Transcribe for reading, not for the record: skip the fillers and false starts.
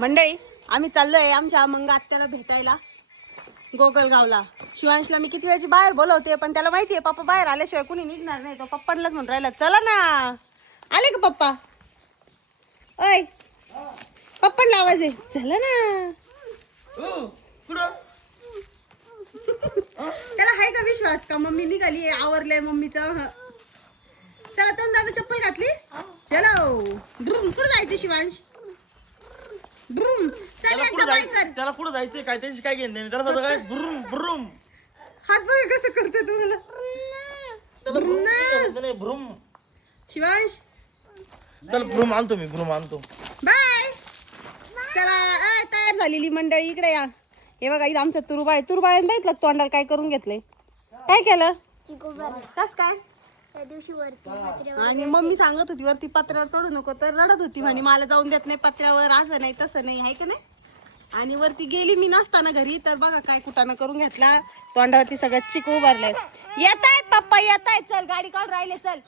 मंडळी आम्ही चाललोय आमच्या मंग आत्याला भेटायला गोगलगावला. शिवांशला मी किती वेळची बाहेर बोलवते पण त्याला माहितीये पप्पा बाहेर आल्याशिवाय कुणी निघणार नाही. तो पप्पांनाच म्हणून राहिला चला ना. आले का पप्पा? ओय पप्पांना आवाज आहे चला ना. त्याला आहे का विश्वास का मम्मी निघाली आवरलंय मम्मीचं. चला तुम्ही दादा चप्पल घातली चलो. ब्रूम कुठं जायचं शिवांश? ब्रूम चल एकदा बाय कर. त्याला कुठं जायचंय काय त्याची काय घेणं त्याला फक्त काय ब्रूम ब्रूम. हात बघ कसं करते तुम्हाला. ब्रूम शिवांश चल ब्रूम आणतो मी ब्रूम आणतो. बाय. चला तयार झालेली मंडळी इकडे या. हे बघा इथं आमचं तुरुबाळ आहे. तुरुबाळ्याने बघितलं तोंडाला काय करून घेतलंय. काय केलं कस काय? आणि मम्मी सांगत होती वरती पत्र्यावर चढू नको तर रडत होती म्हणे मला जाऊन देत नाही पत्र्यावर असं नाही तसं नाही आहे का नाही. आणि वरती गेली मी नसताना घरी तर बघा काय कुटाणा करून घेतला. तोंडावरती सगळं चिकू उभारलंय. येत आहे पप्पा येत आहे चल गाडी काढून राहिले चल.